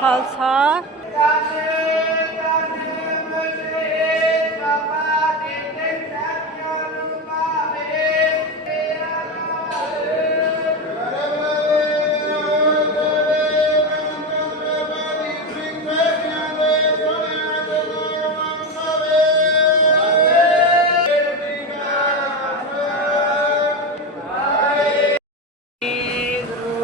Khalsa.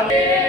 Amém.